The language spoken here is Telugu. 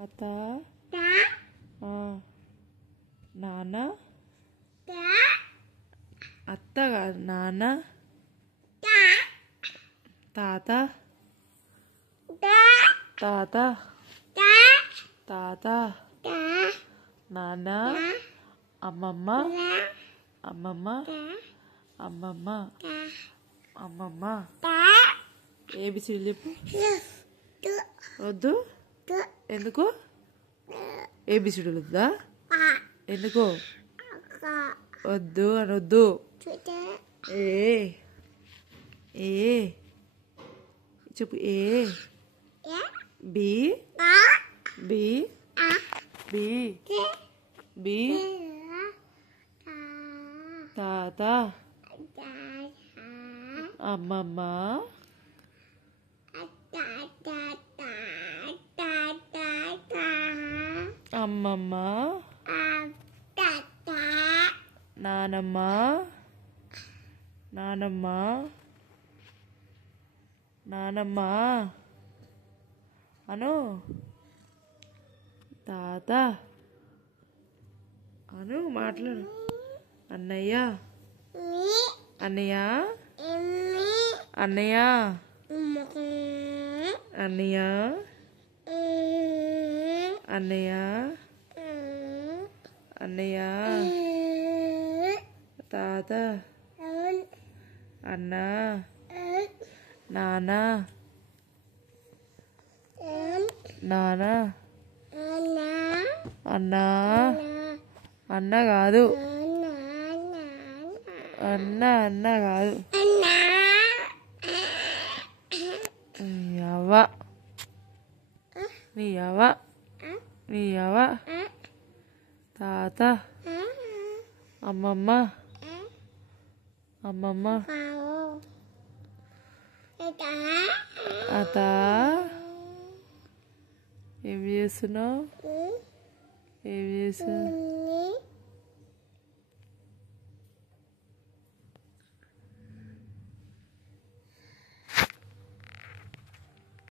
అత్త నాన్న అత్త కాదు నాన్న తాత తాత తాత నాన్న అమ్మమ్మ అమ్మమ్మ అమ్మమ్మ అమ్మమ్మ ఏబిసిడి చెప్పు వద్దు ఎందుకు ఏబిసిడి వద్దా ఎందుకు వద్దు అనొద్దు ఏ ఏ చెప్పు A B B B B తాత అమ్మమ్మ అమ్మమ్మ నానమ్మ నానమ్మ నానమ్మ అను తాత అను మాట్లాడు అన్నయ్య అన్నయ్య అన్నయ్య అన్నయ్య అన్నయ్య అన్నయ్య తాత అన్న నాన్న నాన్న అన్న అన్న కాదు అన్న అన్న కాదు నీ అవ్వ నీ అవ్వ నీ అవ్వ తాత అమ్మమ్మ అమ్మమ్మ అత ఏం చేస్తున్నావు ఏం చేస్తున్నావు